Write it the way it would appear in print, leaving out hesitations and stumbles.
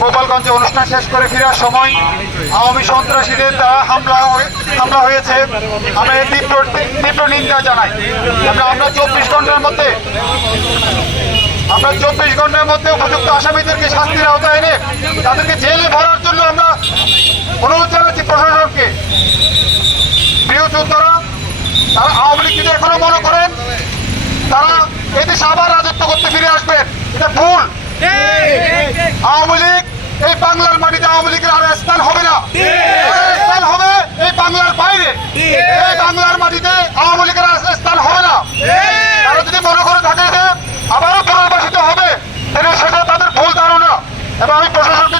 গোপালগঞ্জে অনুষ্ঠান শেষ করে ফেরার সময় আওয়ামী সন্ত্রাসীদের দ্বারা হামলা হয়েছে। আমরা এর তীব্র নিন্দা জানাই। আমরা 24 ঘন্টার মধ্যে উপযুক্ত আসামিদেরকে শাস্তির আওতায় এনে তাদেরকে জেলে ভরার জন্য আমরা অনুরোধ জানাচ্ছি প্রশাসনকে। প্রিয় যোদ্ধারা, তারা আওয়ামী লীগ যদি এখনো মনে করেন তারা এদেশে আবার রাজত্ব করতে ফিরে আসবেন, এটা ভুল। আওয়ামী লীগ এই বাংলার মাটিতে আওয়ামী লীগের আর স্থান হবে না, স্থান হবে এই বাংলার বাইরে। এই বাংলার মাটিতে আওয়ামী লীগের আর স্থান হবে না। তারা যদি মনে করে থাকে যে আবারও পুনর্বাসিত হবে, তাহলে সেটা তাদের ভুল ধারণা। এবং আমি প্রশাসনকে